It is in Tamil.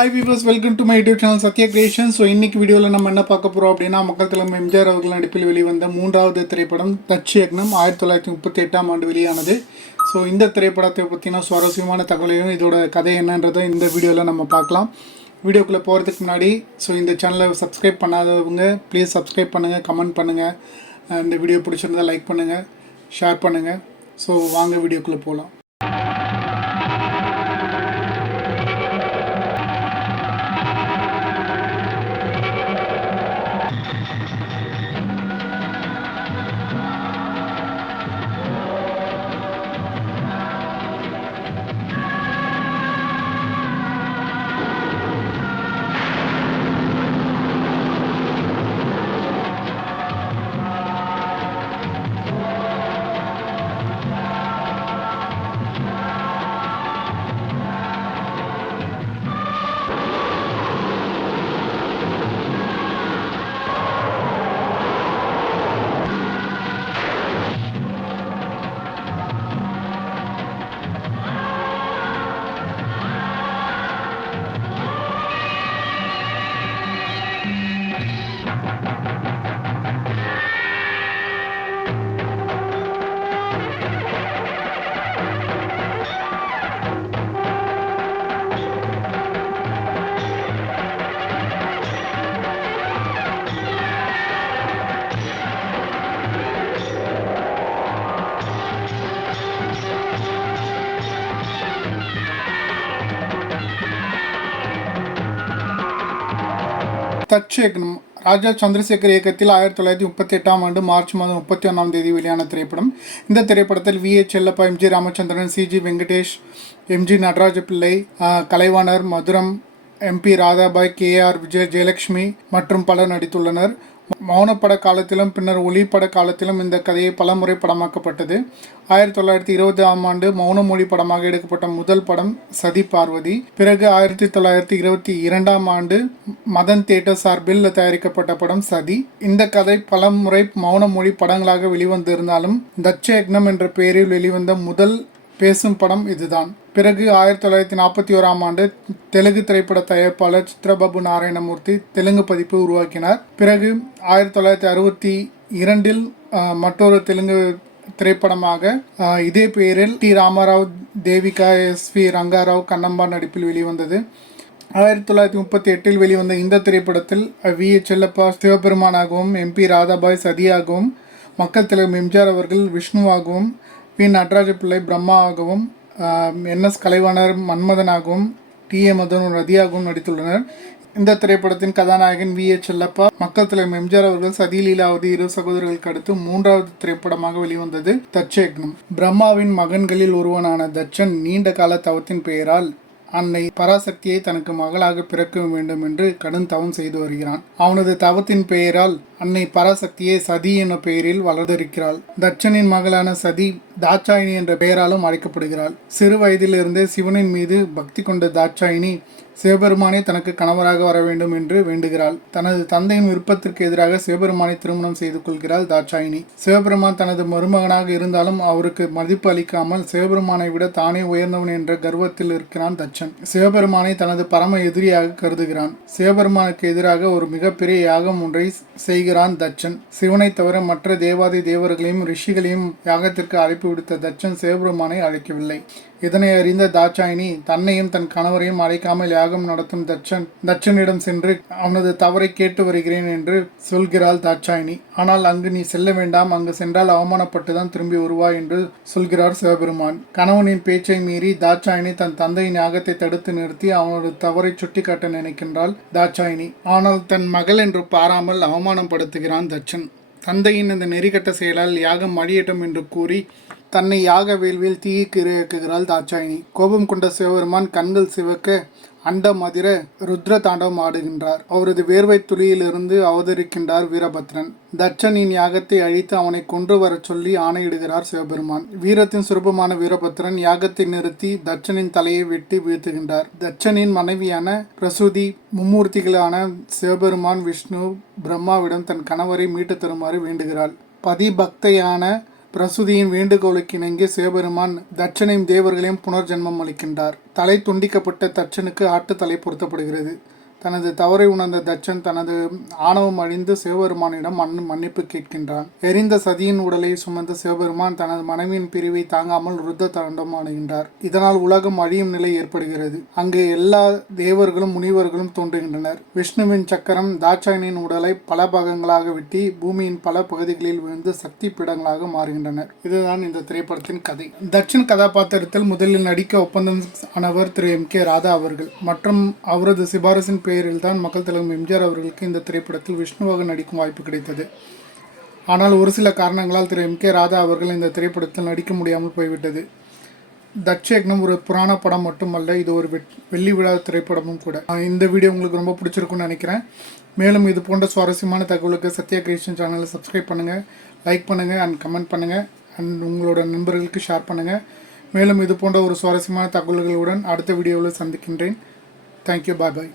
Hi viewers, welcome to my YouTube channel Sathya creation. So இன்னைக்கு வீடியோவில் நம்ம என்ன பார்க்க போகிறோம் அப்படின்னா, மக்கள் தலைவர் எம்ஜிஆர் அவர்கள் நடிப்பில் வெளிவந்த மூன்றாவது திரைப்படம் தட்சயக்னம் 1938 வெளியானது. ஸோ இந்த திரைப்படத்தை பற்றின சுவாரஸ்யமான தகவலையும் இதோட கதை என்னன்றதை இந்த வீடியோவில் நம்ம பார்க்கலாம். வீடியோக்குள்ளே போகிறதுக்கு முன்னாடி இந்த சேனலை சப்ஸ்கிரைப் பண்ணாதவங்க ப்ளீஸ் சப்ஸ்கிரைப் பண்ணுங்கள், கமெண்ட் பண்ணுங்கள், இந்த வீடியோ பிடிச்சிருந்தால் லைக் பண்ணுங்கள், ஷேர் பண்ணுங்கள். ஸோ வாங்க வீடியோக்குள்ளே போகலாம். தட்சயக்னம் ராஜா சந்திரசேகர் இயக்கத்தில் 1938 மார்ச் மாதம் 31 வெளியான திரைப்படம். இந்த திரைப்படத்தில் வி. செல்லப்பா, எம். ஜி. ராமச்சந்திரன், சி. ஜி. வெங்கடேஷ், எம். ஜி. நடராஜ பிள்ளை, கலைவாணர், மதுரம், எம். பி. ராதாபாய், கே. ஆர். விஜய், ஜெயலட்சுமி மற்றும் பலர் நடித்துள்ளனர். மௌனப்பட காலத்திலும் பின்னர் ஒளிப்பட காலத்திலும் இந்த கதையை பலமுறை படமாக்கப்பட்டது. 1920 மௌன மொழி படமாக எடுக்கப்பட்ட முதல் படம் சதி பார்வதி. பிறகு 1922 மதன் தியேட்டர் சார்பில் தயாரிக்கப்பட்ட படம் சதி. இந்த கதை பலமுறை மௌன மொழி படங்களாக வெளிவந்திருந்தாலும் தட்சயக்னம் என்ற பெயரில் வெளிவந்த முதல் பேசும் படம் இதுதான். பிறகு 1941 தெலுங்கு திரைப்பட தயாரிப்பாளர் சித்ரபாபு நாராயணமூர்த்தி தெலுங்கு பதிப்பு உருவாக்கினார். பிறகு 1962 மற்றொரு தெலுங்கு திரைப்படமாக இதே பெயரில் டி. ராமராவ், தேவிகா, எஸ்.வி. ரங்காராவ், கண்ணம்பா நடிப்பில் வெளிவந்தது. 1938 வெளிவந்த இந்த திரைப்படத்தில் வி. செல்லப்பா சிவபெருமானாகவும், எம். பி. ராதாபாய் சதியாகவும், மக்கள் தலைவர் எம்ஜிஆர் அவர்கள் விஷ்ணுவாகவும், பி. நடராஜ பிள்ளை பிரம்மாவாகவும், என்.எஸ். கலைவாணர் மன்மதனாகவும், டி. ஏ. மதன் ரதியாகவும் நடித்துள்ளனர். இந்த திரைப்படத்தின் கதாநாயகன் வி. செல்லப்பா. மக்கள் தலைவர் எம்ஜிஆர் அவர்கள் சதி லீலாவதி இரு சகோதரர்களுக்கு அடுத்து மூன்றாவது திரைப்படமாக வெளிவந்தது தட்சயக்னம். பிரம்மாவின் மகன்களில் ஒருவனான தட்சன் நீண்ட கால தவத்தின் பெயரால் அன்னை பராசக்தியை தனக்கு மகளாக பிறக்க வேண்டும் என்று கடும் தவம் செய்து வருகிறான். அவனது தவத்தின் பெயரால் அன்னை பராசக்தியை சதி என்ற பெயரில் வளர்ந்திருக்கிறாள். தட்சனின் மகளான சதி தாட்சாயினி என்ற பெயராலும் அழைக்கப்படுகிறாள். சிறு வயதிலிருந்தே சிவனின் மீது பக்தி கொண்ட தாட்சாயினி சிவபெருமானை தனக்கு கணவராக வர வேண்டும் என்று வேண்டுகிறாள். தனது தந்தையின் விருப்பத்திற்கு எதிராக சிவபெருமானை திருமணம் செய்து கொள்கிறாள் தாட்சாயினி. சிவபெருமான் தனது மருமகனாக இருந்தாலும் அவருக்கு மதிப்பு அளிக்காமல் சிவபெருமானை விட தானே உயர்ந்தவன் என்ற கர்வத்தில் இருக்கிறான் தட்சன். சிவபெருமானை தனது பரம எதிரியாக கருதுகிறான். சிவபெருமானுக்கு எதிராக ஒரு மிகப்பெரிய யாகம் ஒன்றை செய்கிறான் தட்சன். சிவனை தவிர மற்ற தேவாதி தேவர்களையும் ரிஷிகளையும் யாகத்திற்கு அழைப்பு விடுத்த தட்சன் சிவபெருமானை அழைக்கவில்லை. இதனை அறிந்த தாட்சாயினி தன்னையும் தன் கணவரையும் அழைக்காமல் யாகம் நடத்தும் தட்சனிடம் சென்று அவனது தவறை கேட்டு வருகிறேன் என்று சொல்கிறாள் தாட்சாயினி. ஆனால் அங்கு நீ செல்ல வேண்டாம், அங்கு சென்றால் அவமானப்பட்டுதான் திரும்பி வருவாய் என்று சொல்கிறார் சிவபெருமான். கணவனின் பேச்சை மீறி தாட்சாயினி தன் தந்தையின் யாகத்தை தடுத்து நிறுத்தி அவனது தவறை சுட்டிக்காட்ட நினைக்கின்றாள் தாட்சாயினி. ஆனால் தன் மகள் என்று பாராமல் அவமானப்படுத்துகிறான் தட்சன். தந்தையின் இந்த நெறிகட்ட செயலால் யாகம் அழியட்டும் என்று கூறி தன்னை யாக வேள்வியில் தீயிற்கு இரையாக்குகிறாள் தாட்சாயினி. கோபம் கொண்ட சிவபெருமான் கண்கள் சிவக்க அண்ட மதிர ருத்ர தாண்டவம் ஆடுகின்றார். அவரது வேர்வை துளியிலிருந்து அவதரிக்கின்றார் வீரபத்ரன். தட்சனின் யாகத்தை அழித்து அவனை கொன்று வர சொல்லி ஆணையிடுகிறார் சிவபெருமான். வீரத்தின் சுரூபமான வீரபத்ரன் யாகத்தை நிறுத்தி தட்சனின் தலையை வெட்டி வீழ்த்துகின்றார். தட்சனின் மனைவியான பிரசூதி மும்மூர்த்திகளான சிவபெருமான், விஷ்ணு, பிரம்மாவிடம் தன் கணவரை மீட்டு தருமாறு வேண்டுகிறாள். பதிபக்தையான பிரசுதியின் வேண்டுகோளுக்கு இணங்கி சிவபெருமான் தட்சனையும் தேவர்களையும் புனர்ஜென்மம் அளிக்கின்றார். தலை துண்டிக்கப்பட்ட தட்சனுக்கு ஆட்டு தலை பொருத்தப்படுகிறது. தனது தவறை உணர்ந்த தட்சன் தனது ஆணவம் அழிந்து சிவபெருமானிடம் மன்னிப்பு கேட்கின்றான். எரிந்த சதியின் உடலை சுமந்த சிவபெருமான் தனது மனைவியின் பிரிவை தாங்காமல் ருத்த தாண்டம் அடைகின்றார். இதனால் உலகம் அழியும் நிலை ஏற்படுகிறது. அங்கு எல்லா தேவர்களும் முனிவர்களும் தோன்றுகின்றனர். விஷ்ணுவின் சக்கரம் தாட்சாயனின் உடலை பல பாகங்களாக வெட்டி பூமியின் பல பகுதிகளில் விழுந்து சக்தி பீடங்களாக மாறுகின்றனர். இதுதான் இந்த திரைப்படத்தின் கதை. தட்சன் கதாபாத்திரத்தில் முதலில் நடிக்க ஒப்பந்தம் ஆனவர் திரு M.K. ராதா அவர்கள் மற்றும் அவரது சிபாரிசின் பெயரில் தான் மக்கள் தலைவர் எம்ஜிஆர் அவர்களுக்கு இந்த திரைப்படத்தில் விஷ்ணுவாக நடிக்கும் வாய்ப்பு கிடைத்தது. ஆனால் ஒரு சில காரணங்களால் திரு M.K. ராதா அவர்கள் இந்த திரைப்படத்தில் நடிக்க முடியாமல் போய்விட்டது. தட்சயக்னம் ஒரு புராண படம் மட்டுமல்ல, இது ஒரு வெள்ளி விழா திரைப்படமும் கூட. இந்த வீடியோ உங்களுக்கு ரொம்ப பிடிச்சிருக்குன்னு நினைக்கிறேன். மேலும் இது போன்ற சுவாரஸ்யமான தகவலுக்கு சத்யா கிரியேஷன் சேனலை சப்ஸ்கிரைப் பண்ணுங்கள், லைக் பண்ணுங்கள் அண்ட் கமெண்ட் பண்ணுங்கள் அண்ட் உங்களோட நண்பர்களுக்கு ஷேர் பண்ணுங்கள். மேலும் இது போன்ற ஒரு சுவாரஸ்யமான தகவல்களுடன் அடுத்த வீடியோவில் சந்திக்கின்றேன். தேங்க்யூ. பாய்.